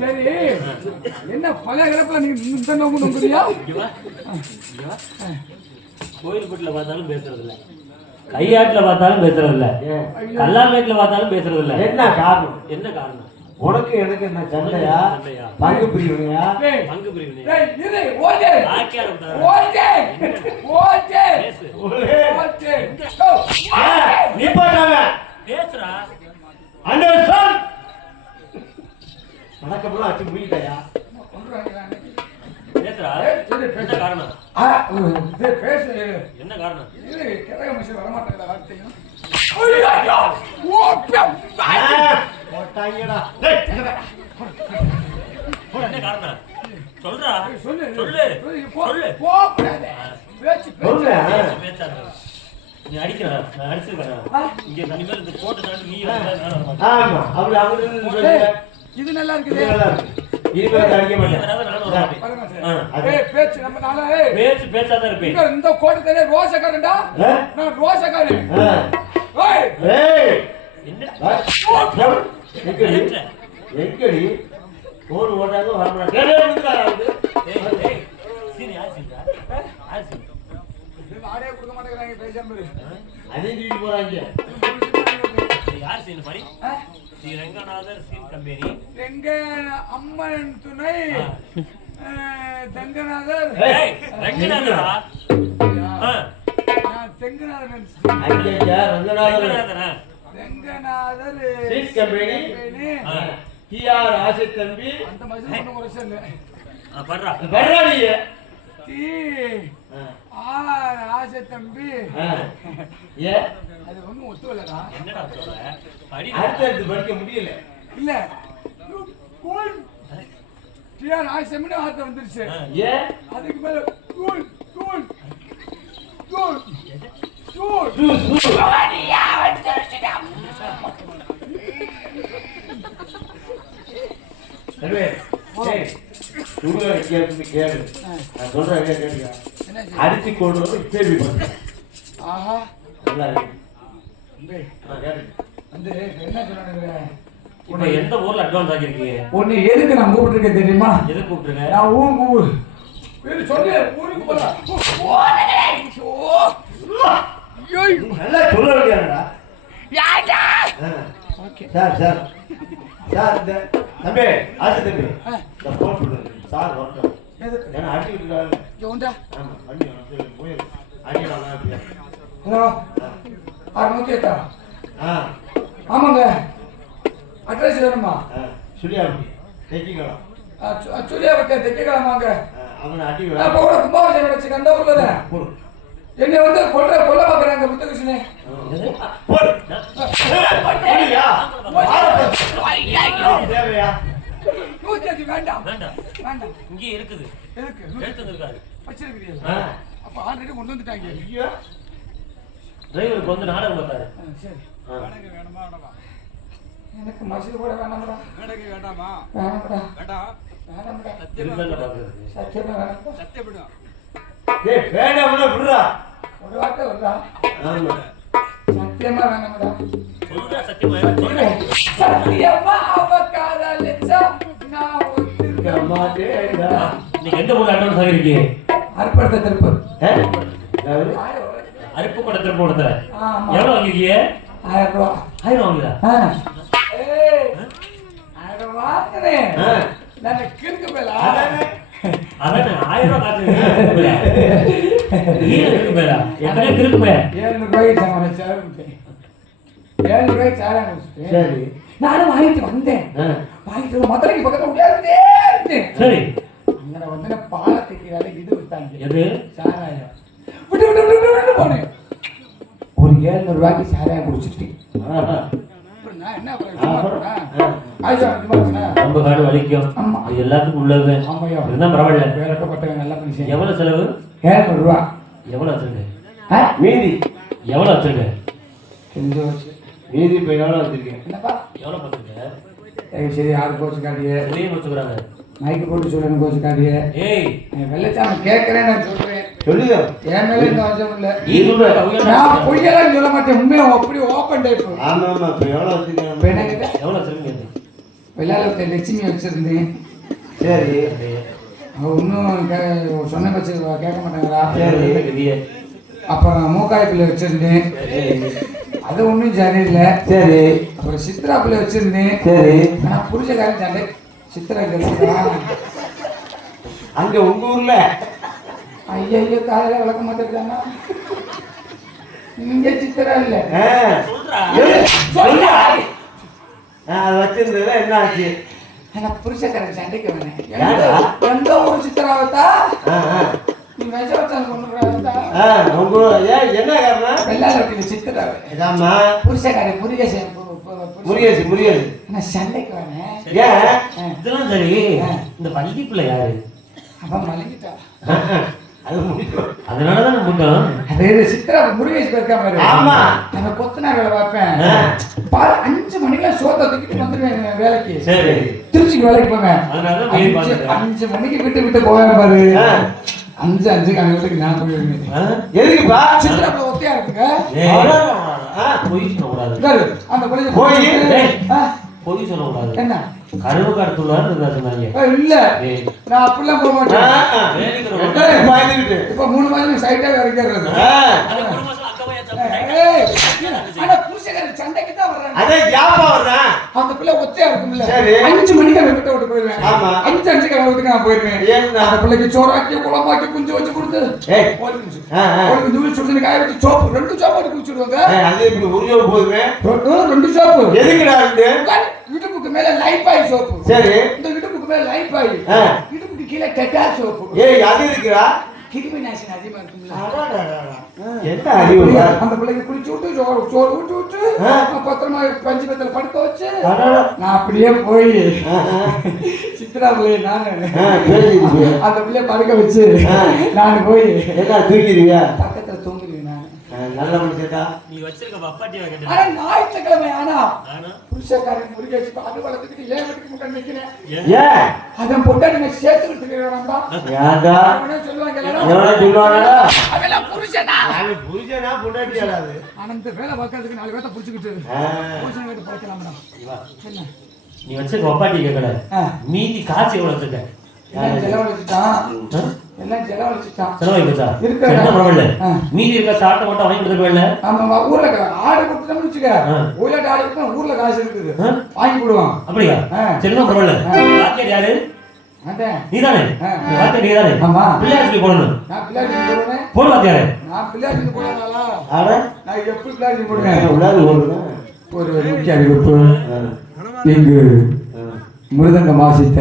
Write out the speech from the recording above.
சரி, என்ன பழைய கிடப்புல நீ இந்த நோம்பு நோங்குறியா? கோயில் வீட்டுல பார்த்தாலும் பேசுறது இல்ல, கையாட்டுல பார்த்தாலும் பேசுறது இல்ல, கல்லாமேட்டுல பார்த்தாலும் பேசுறது இல்ல. என்ன காரணம்? என்ன காரணம்? உனக்கு எனக்கு என்ன சண்டையா? பங்கு பிரிவினையா? பங்கு பிரிவினை. பேசுறா வணக்கம்லாம் வச்சு முடிக்கிட்டாயா? பேசுறா. என்ன காரணம்? என்ன காரணம்? என்ன காரணம்? சொல்றா, சொல்லு சொல்லு சொல்லு. நீ அடிக்கிற, நான் அடிச்சிருக்கேன். இங்க தனிமேல் இந்த கோட்டை தாண்டி நீ இது நல்லா இருக்குது. பேச்சு பேச்சாதான் இருப்பேன். இந்த கோட்டை ரோசக்காரன்டா, நான் ரோசக்காரன். எங்கடி போன் ஓட்டாங்க ஆடே கொடுக்க மாட்டேங்கிறாங்க, பேசாம அதே தூக்கிட்டு போறாங்க. யார் சீன் படி? Sri Ranganathar scene company. எங்க அம்மன் துணை தெங்கநாதர். ரங்கநாதரா? நான் Thenganathar. Ranganathar Thenganathar scene company. TR ஆசை தம்பி. அந்த மாதிரி ஒன்றும் குறைச்ச இல்லை. பர்றா பர்றா நீ. ஆர் ஆசை தம்பி. ஏ அது ஒன்றும் ஒத்து வரலடா. என்னடா சொல்ற? அடுத்து படிக்க முடியல. இல்ல கூல் டிஆர் ஆசை தம்பி வார்த்தை வந்துருச்சு. ஏ அதுக்கு மேல cool cool cool cool cool survey ஏய் உங்க கேளு. நான் சொல்றேன் கேளுங்க. அடிச்சு கொண்டு கேள்வி பண்ணு. ஆஹா நல்லா இருக்கு. வந்து என்ன சொல்றாங்க? இப்போ எந்த ஊர்ல அட்வான்ஸ் ஆகிருக்கீங்க? உன்னை எதுக்கு நான் கூப்பிட்டுருக்கேன் தெரியுமா? எதுக்கு கூப்பிட்டுருங்க? நான் ஊர் பேரு சொல்லு, ஊருக்கு போறேன். நல்லா சொல்ல வேண்டியடா. யாடா? ஓகே சார் சார் சார் இந்த தம்பி ஆசை தம்பி இந்த போன் பண்ணுங்க சார் வரட்டும். ஏன்னா அடி விட்டுறாங்க. ஜோண்டா ஆமா பண்ணி போய் அடி வாங்க அப்படியே. ஹலோ நோக்கிட்டா? ஆமாங்க. அட்ரஸ் வேணுமா? சுழியாபட்டி தெக்கிக்கலாம். சுழியாபட்டி தெக்கிக்கலாமாங்க? அவனை அடி அப்போ கூட கும்பாபிஷேகம் நடந்துச்சு அந்த ஊர்ல தான். என்னை வந்து கொல்ல பாக்குறாங்க முத்துகிருஷ்ணே. தேவையா? வேண்டாம் வேண்டாம், வேண்டாம். இங்கே இருக்குது. இருக்கு இருக்காது. வச்சிருக்கிறீங்க. அப்ப ஆல்ரெடி கொண்டு வந்துட்டாங்க. டிரைவருக்கு வந்து நாடகம் பார்த்தாரு. சரி வேணுமா வேண்டாமா? எனக்கு மசில் கூட வேணாம்டா. வேண்டாமா? வேண்டாம்டா. வேண்டாம்டா. சத்தியமா வேண்டாம். சத்தியப்படு. டேய் வேண்டாம்டா விடுடா. ஒரு வார்த்தை விடுடா. ஆமா. சத்தியமா வேண்டாம்டா. சொல்றா சத்தியமா வேண்டாம். சத்தியமா அவகாதலிச்சா நான் ஒத்துக்க மாட்டேன்டா. நீங்க எந்த ஊர்ல அட்வான்ஸ் ஆகிருக்கீங்க? அர்ப்பணத்தை திருப்பூர். அரிப்பு கூட திரும்ப கொடுத்தேன். எவ்வளவு வாங்கிருக்கீங்க? 1000 ரூபா. 1000 வாங்குதா? ஏய் 1000 வாங்குறேன். நான் கிறுக்கு பேலா. அதான் 1000 ரூபா காசு கிறுக்கு பேலா. எத்தனை கிறுக்கு பேலா? 700 ரூபாய்க்கு சமைச்சேன். 700 ரூபாய்க்கு சாரா குடிச்சிட்டேன். சரி. நானும் வாங்கிட்டு வந்தேன். வாங்கிட்டு மதுரைக்கு பக்கத்துல உடையாதே இருந்தேன். சரி. அங்க வந்து பாலத்துக்கு இது விட்டாங்க. எது? சாராயம். விட்டு போனேன். ஒரு 700 ரூபாய்க்கு சாராயம் குடிச்சிட்டேன். நான் என்ன ரொம்ப காடு வலிக்கும். அது எல்லாத்துக்கும் உள்ளது. இருந்தா பரவாயில்ல. வேறப்பட்டவங்க நல்லா பண்ணி. எவ்வளவு செலவு? 700 ரூபா. எவ்வளவு வச்சிருக்க? மீதி எவ்வளவு வச்சிருக்க? மீதி இப்போ எவ்வளோ வச்சிருக்கேன்? என்னப்பா எவ்வளவு வச்சிருக்க? சரி யாரு கோச்சுக்காதியே. ஒரே வச்சுக்கிறாங்க. மைக்கு போட்டு சொல்லணும் கோச்சுக்காதியே. ஏய் வெள்ளச்சாமி கேட்கறேன் நான் சொல்றேன். சொல்லுங்க. என் மேல இந்த வஞ்சம் இல்ல. நீ சொல்ற அவங்க நான் பொய்யெல்லாம் சொல்ல மாட்டேன். உண்மையா அப்படி ஓப்பன் டைப். ஆமா ஆமா. இப்ப எவ்வளவு வச்சிருக்கீங்க? பெண்ணகிட்ட எவ்வளவு சொல்லுங்க. வெள்ளாளத்தை லட்சுமி வச்சிருந்தேன். சரி. அவ இன்னும் சொன்ன பட்ச கேட்க மாட்டாங்களா? சரி. அப்புறம் மூக்காய் பிள்ளை வச்சிருந்தேன். அது ஒன்றும் சரியில்லை. சரி. அப்புறம் சித்ரா பிள்ளை வச்சிருந்தேன். சரி. ஆனா புரிஞ்சக்காரன் சண்டை. சித்ரா கிடைச்சதா? அங்க உங்க ஊர்ல ஐயோ காலையில விளக்க மாட்டேங்கிறாங்க. இங்க சித்ரா இல்ல. சொல்றா. அது வச்சிருந்ததுல என்ன ஆச்சு? ஆனா புருஷக்காரன் சண்டைக்கு வேணேன். ஏன்டா? எந்த ஒரு சித்ராவத்தா ஆ, ஆ. நீ விஷ வச்சாலும் கொண்டுறாவத்தா? ஆ, உங்க என்ன காரணம்? வெள்ளாளட்டில சித்ராவை இதாம்மா. புருஷக்காரன் முருகேசன் முருகேசி. ஆனா சண்டைக்கு வேணேன். ஏன்? இதெல்லாம் சரி. இந்த பள்ளி பிள்ளை யாரு? அவன் மலங்கிட்டா. அது முடியும். அதனாலதான் முன்னும் அதே சித்ரா முருகேஷ் இருக்க மாதிரி. ஆமா. நம்ம கொத்தனா வேலை பார்ப்பேன். 5 மணிக்கெல்லாம் சோத்தை தூக்கிட்டு வந்துருவேன் வேலைக்கு. சரி. திருச்சிக்கு வேலைக்கு போவேன். அதனாலதான் வெயில் பார்த்துட்டேன். 5 மணிக்கு விட்டு போவேன் பாரு. 5 அங்கே நான் போயிருவேன். எதுக்குப்பா? சித்ரா ஒத்தையா இருக்குங்க. பொய் சொல்லக்கூடாது. அந்த குழந்தை பொய் சொல்லக்கூடாது. என்ன கருவு காட்டுள்ளாரு சொன்னாங்க. இல்ல நான் அப்படிலாம் போக மாட்டேன். இப்ப 3 மாதம் சைட்டா வரைக்கிறது. ஆனா புருஷக்காரன் சண்டைக்கு தான் வர்றாங்க. அதே யாப்பா வர்றான். அந்த பிள்ளை ஒத்தையா இருக்கும்ல. சரி. 5 மணிக்கு அவன் விட்டு விட்டு போயிருவேன். ஆமா. 5 வீட்டுக்கு நான் போயிருவேன். ஏன்னா அந்த பிள்ளைக்கு சோறாக்கி குழம்பாக்கி குஞ்சு வச்சு கொடுத்து ஒரு தூள் சுடுதண்ணி காய வச்சு சோப்பு 2 சோப்பு எடுத்து குடிச்சிடுவாங்க. அது இப்படி உருவ போயிருவேன். 2 சோப்பு எதுக்குடா இருக்கு? இடுப்புக்கு மேல லைப்பாய் சோப்பு. சரி. இந்த இடுப்புக்கு மேல லைப்பாய். இடுப்புக்கு கீழே டெட்டா சோப்பு. ஏய் அது இருக்குடா. கிருமி நாசினி அதிகமா இருக்கும்ல. என்ன அறிவு? அந்த பிள்ளைக்கு குளிச்சு விட்டு சோறு ஊட்டி விட்டு பத்திரமா பஞ்சு பத்திர படுக்க வச்சு நான் அப்படியே போய் சித்ரா பிள்ளைய நானு அந்த பிள்ளைய படுக்க வச்சு நான் போய் என்ன தூக்கிடுவியா? பக்கத்துல தூங்கிடுவேன் நான். நல்ல மனுஷன்டா. நீ வச்சிருக்க பப்பாட்டி வைக்க. ஆனா ஞாயிற்றுக்கிழமை ஆனா புருஷக்காரன் முருகேஷ் அது வளர்த்துக்கிட்டு ஏன் வீட்டுக்கு முன்னாடி நிக்கிறேன். ஏன்? அதன் பொட்டாடி சேர்த்து விட்டுக்கிறான்டா. ஏன்டா? சொல்லுவாங்க அதெல்லாம் புருஷனா? அது புருஷனா பொண்டாட்டியாடா அது? ஆனந்த வேலை பார்க்கறதுக்கு 4 பேரை புடிச்சுக்கிட்டு புருஷன் வீட்டு போய்க்கலாம் மேடம். என்ன நீ வச்சிருக்க பப்பாட்டி கேட்கல. மீதி காசு எவ்வளவு வச்சிருக்க? எல்லாம் செலவழிச்சுட்டான். செலவாய் போச்சா? இருக்கா? என்ன பரவாயில்ல. மீதி இருக்க சாட்டை மட்டும் வாங்கி கொடுத்துருக்கல. ஆமா ஊர்ல ஆடு கொடுத்தோம்னு வச்சுக்க. ஊர்ல ஆடு கொடுத்தா ஊர்ல காசு இருக்குது. வாங்கி போடுவான். அப்படியா? சரிதான் பரவாயில்ல. வாத்தியார் யாரு? நீதானே? வாத்தியார் நீதானே? ஆமா. பிள்ளையாருக்கு போடணும். நான் பிள்ளையாருக்கு போடுவேன். போடு வாத்தியாரே. நான் பிள்ளையாருக்கு போடுவாங்களா? ஆட நான் எப்படி பிள்ளையாருக்கு போடுவேன்? உள்ளாது ஓடுறேன். ஒரு முக்கிய அறிவிப்பு. இங்கு மிருதங்க வாசித்த